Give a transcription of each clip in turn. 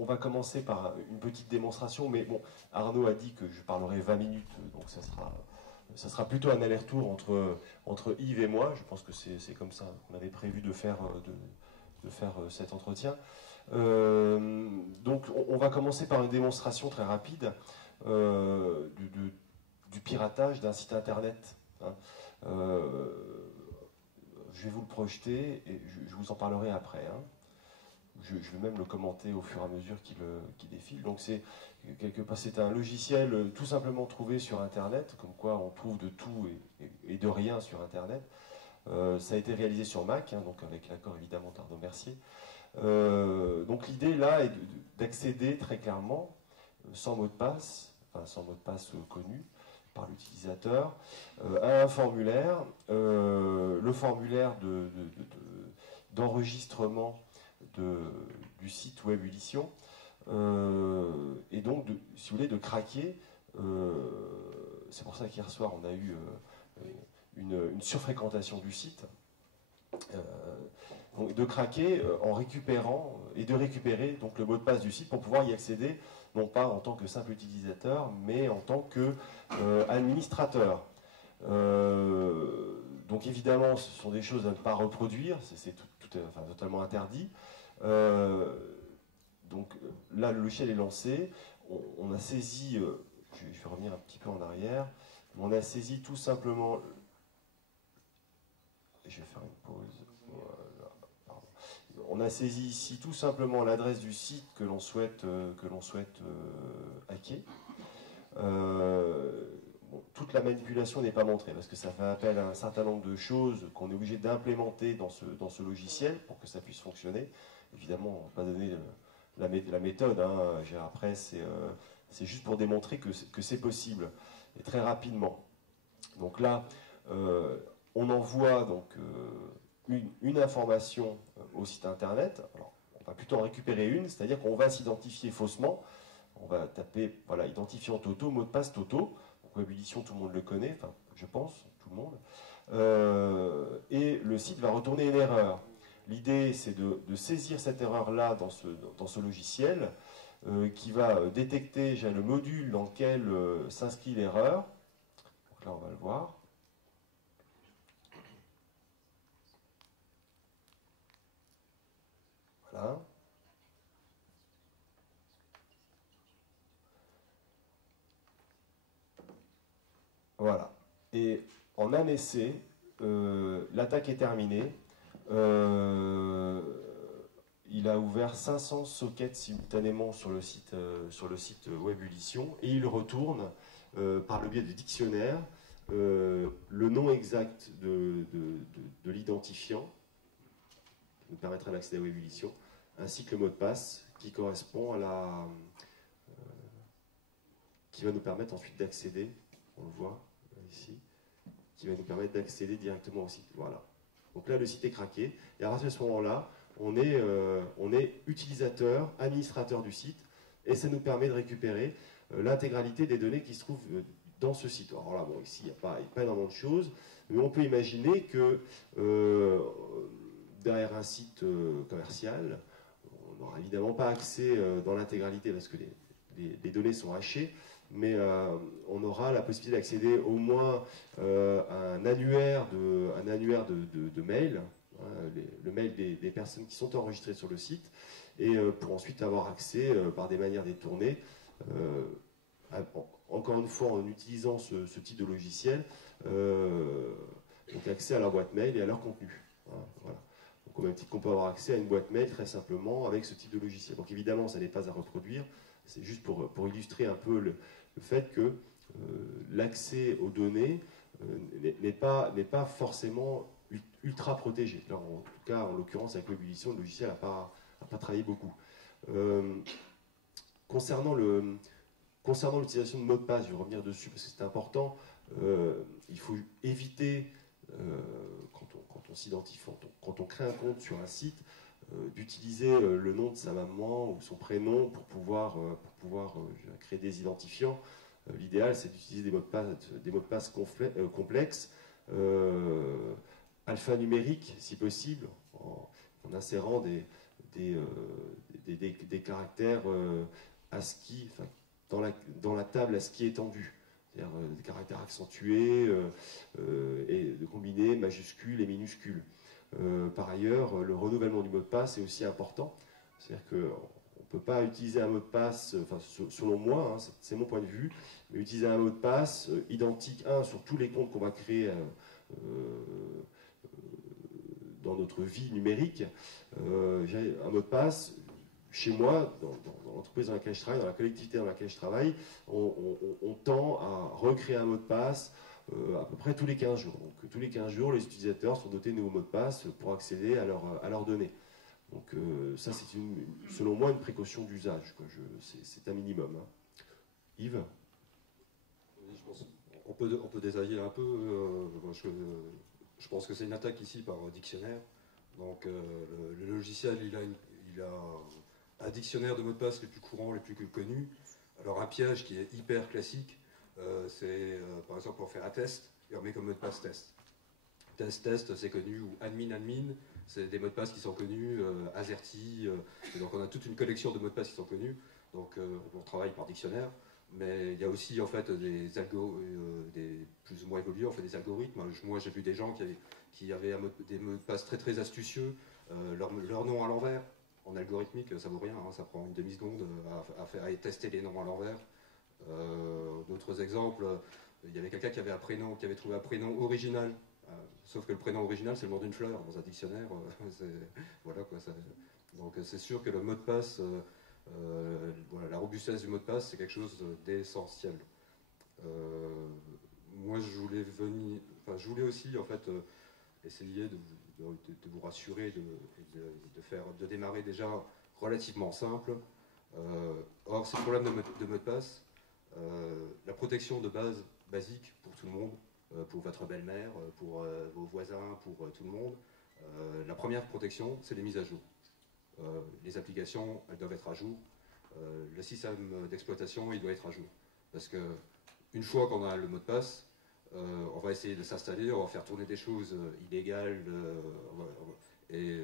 on va commencer par une petite démonstration, mais bon, Arnaud a dit que je parlerai 20 minutes, donc ça sera plutôt un aller-retour entre Yves et moi. Je pense que c'est comme ça qu'on avait prévu de faire cet entretien. Donc on va commencer par une démonstration très rapide du piratage d'un site internet. Hein. Je vais vous le projeter et je vous en parlerai après. Hein. Je vais même le commenter au fur et à mesure qu'il défile. Donc c'est un logiciel tout simplement trouvé sur Internet, comme quoi on trouve de tout et de rien sur Internet. Ça a été réalisé sur Mac, hein, donc avec l'accord évidemment d'Arnaud Mercier. Donc l'idée là est d'accéder très clairement, sans mot de passe, enfin sans mot de passe connu par l'utilisateur, à un formulaire, le formulaire d'enregistrement du site web Ulyssian, et donc, si vous voulez, de craquer. C'est pour ça qu'hier soir, on a eu une surfréquentation du site. Donc de craquer en récupérant et de récupérer donc le mot de passe du site pour pouvoir y accéder, non pas en tant que simple utilisateur, mais en tant qu'administrateur. Donc évidemment, ce sont des choses à ne pas reproduire, c'est enfin, totalement interdit. Donc là, le logiciel est lancé, on a saisi, je vais revenir un petit peu en arrière, on a saisi tout simplement, je vais faire une pause, voilà, pardon. On a saisi ici tout simplement l'adresse du site que l'on souhaite hacker. Bon, toute la manipulation n'est pas montrée parce que ça fait appel à un certain nombre de choses qu'on est obligé d'implémenter dans ce logiciel pour que ça puisse fonctionner. Évidemment, on ne va pas donner la méthode. Hein. Après, c'est juste pour démontrer que c'est possible et très rapidement. Donc là, on envoie donc, une information au site internet. Alors, on va plutôt en récupérer une, c'est-à-dire qu'on va s'identifier faussement. On va taper, voilà, identifiant Toto, mot de passe Toto. Web Ulyssian, tout le monde le connaît, enfin, je pense, tout le monde. Et le site va retourner une erreur. L'idée, c'est de saisir cette erreur-là dans ce logiciel qui va détecter le module dans lequel s'inscrit l'erreur. Donc là, on va le voir. Voilà. Voilà. Et en un essai, l'attaque est terminée. Il a ouvert 500 sockets simultanément sur le site web Ulyssian et il retourne par le biais de dictionnaire le nom exact de l'identifiant qui nous permettra d'accéder à web Ulyssian ainsi que le mot de passe qui correspond à qui va nous permettre ensuite d'accéder, on le voit ici, qui va nous permettre d'accéder directement au site. Voilà. Donc là, le site est craqué. Et à partir de ce moment-là, on est utilisateur, administrateur du site, et ça nous permet de récupérer l'intégralité des données qui se trouvent dans ce site. Alors là, bon, ici, il n'y a pas énormément de choses, mais on peut imaginer que derrière un site commercial, on n'aura évidemment pas accès dans l'intégralité parce que les données sont hachées, mais on aura la possibilité d'accéder au moins à un annuaire de mails, hein, le mail des personnes qui sont enregistrées sur le site, et pour ensuite avoir accès par des manières détournées, encore une fois en utilisant ce type de logiciel, donc accès à leur boîte mail et à leur contenu. Hein, voilà. Donc au même titre qu'on peut avoir accès à une boîte mail très simplement avec ce type de logiciel. Donc évidemment, ça n'est pas à reproduire, c'est juste pour illustrer un peu le fait que l'accès aux données n'est pas forcément ultra protégé. Alors, en tout cas, en l'occurrence, avec Web Ulyssian, le logiciel n'a pas travaillé beaucoup. Concernant l'utilisation de mots de passe, je vais revenir dessus parce que c'est important, il faut éviter, quand on s'identifie, quand on crée un compte sur un site, d'utiliser le nom de sa maman ou son prénom pour pouvoir créer des identifiants. L'idéal, c'est d'utiliser des mots de passe complexes, alphanumériques, si possible, en insérant des caractères ASCII, enfin, dans la table ASCII étendue. C'est-à-dire des caractères accentués et de combiner majuscules et minuscules. Par ailleurs, le renouvellement du mot de passe est aussi important. C'est-à-dire qu'on ne peut pas utiliser un mot de passe, enfin, selon moi, hein, c'est mon point de vue, mais utiliser un mot de passe identique, sur tous les comptes qu'on va créer dans notre vie numérique. J'ai un mot de passe. Chez moi, dans l'entreprise dans laquelle je travaille, dans la collectivité dans laquelle je travaille, on tend à recréer un mot de passe à peu près tous les 15 jours. Donc tous les 15 jours, les utilisateurs sont dotés de nouveaux mots de passe pour accéder à leurs données. Donc ça, c'est selon moi une précaution d'usage. C'est un minimum. Hein. Yves ? Oui, je pense on peut détailler un peu. Je pense que c'est une attaque ici par dictionnaire. Donc le logiciel, il a un dictionnaire de mots de passe les plus courants, les plus connus. Alors un piège qui est hyper classique, c'est par exemple pour faire un test, et on met comme mot de passe test. Test, c'est connu, ou admin, c'est des mots de passe qui sont connus, AZERTY, et donc on a toute une collection de mots de passe qui sont connus, donc on travaille par dictionnaire, mais il y a aussi en fait des plus ou moins évolués, en fait des algorithmes. Moi j'ai vu des gens qui avaient des mots de passe très très astucieux, leur nom à l'envers. En algorithmique, ça vaut rien, hein, ça prend une demi-seconde à tester les noms à l'envers. D'autres exemples, il y avait quelqu'un qui avait trouvé un prénom original, sauf que le prénom original c'est le nom d'une fleur dans un dictionnaire. Voilà quoi. Donc c'est sûr que le mot de passe, voilà, la robustesse du mot de passe, c'est quelque chose d'essentiel. Moi, je voulais aussi en fait essayer de vous rassurer, de démarrer déjà relativement simple. Or, ces problèmes de mot de passe, la protection de base basique pour tout le monde, pour votre belle-mère, pour vos voisins, pour tout le monde, la première protection, c'est les mises à jour. Les applications, elles doivent être à jour. Le système d'exploitation, il doit être à jour. Parce que une fois qu'on a le mot de passe, on va essayer de s'installer, on va faire tourner des choses illégales, et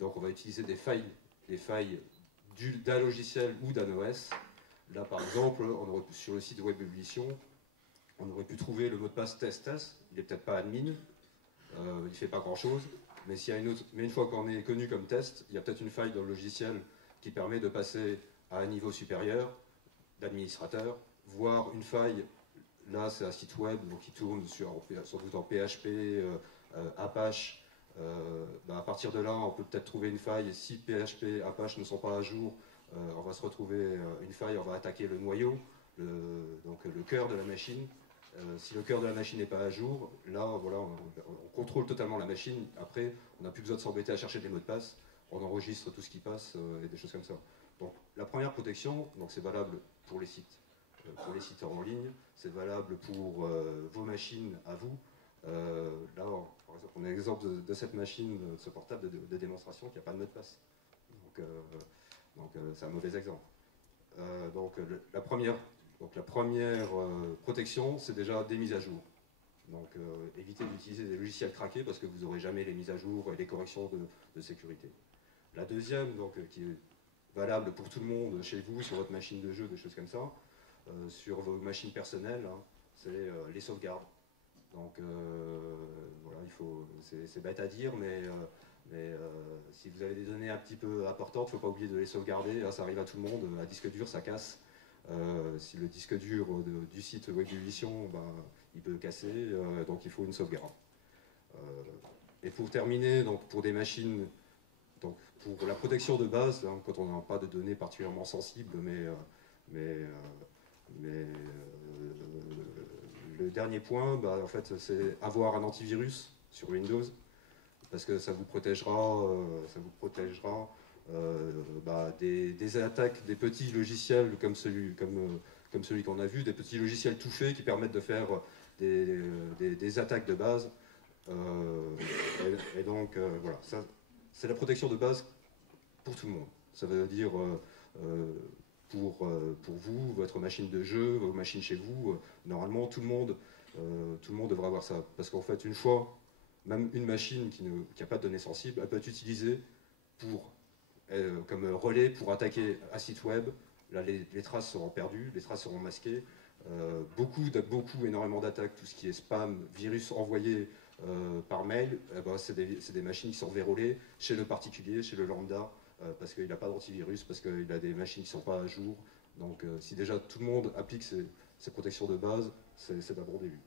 donc on va utiliser des failles d'un logiciel ou d'un OS. Là, par exemple, sur le site de Web-Ébullition, on aurait pu trouver le mot de passe test. Il n'est peut-être pas admin, il ne fait pas grand-chose, mais une fois qu'on est connu comme test, il y a peut-être une faille dans le logiciel qui permet de passer à un niveau supérieur d'administrateur, voire une faille. Là, c'est un site web donc, qui tourne sans doute en PHP, Apache. À partir de là, on peut peut-être trouver une faille. Si PHP, Apache ne sont pas à jour, on va se retrouver une faille, on va attaquer le noyau, donc le cœur de la machine. Si le cœur de la machine n'est pas à jour, là, voilà, on contrôle totalement la machine. Après, on n'a plus besoin de s'embêter à chercher des mots de passe. On enregistre tout ce qui passe et des choses comme ça. Donc, la première protection, c'est valable pour les sites. Pour les sites en ligne, c'est valable pour vos machines à vous. Là, par exemple, on a l'exemple de cette machine, de ce portable de démonstration qui n'a pas de mot de passe. Donc c'est un mauvais exemple. La première protection, c'est déjà des mises à jour. Donc évitez d'utiliser des logiciels craqués parce que vous n'aurez jamais les mises à jour et les corrections de sécurité. La deuxième, qui est valable pour tout le monde, chez vous, sur votre machine de jeu, des choses comme ça, sur vos machines personnelles, hein, c'est les sauvegardes. Donc voilà, c'est bête à dire, mais si vous avez des données un petit peu importantes, il ne faut pas oublier de les sauvegarder. Ça arrive à tout le monde, un disque dur, ça casse. Si le disque dur du site Web-Ébullition, il peut casser, donc il faut une sauvegarde. Et pour terminer, donc pour des machines, donc pour la protection de base, hein, quand on n'a pas de données particulièrement sensibles, le dernier point, en fait, c'est avoir un antivirus sur Windows, parce que ça vous protégera, des attaques, des petits logiciels comme celui qu'on a vu, des petits logiciels touchés qui permettent de faire des attaques de base. Donc voilà, ça, c'est la protection de base pour tout le monde. Ça veut dire pour vous, votre machine de jeu, vos machines chez vous, normalement tout le monde devrait avoir ça. Parce qu'en fait, une fois, même une machine qui n'a pas de données sensibles, elle peut être utilisée pour comme relais pour attaquer un site web. Là, les traces seront perdues, les traces seront masquées. Énormément d'attaques, tout ce qui est spam, virus envoyés par mail, c'est des machines qui sont verrouillées chez le particulier, chez le lambda, parce qu'il n'a pas d'antivirus, parce qu'il a des machines qui ne sont pas à jour. Donc si déjà tout le monde applique ces protections de base, c'est un bon début.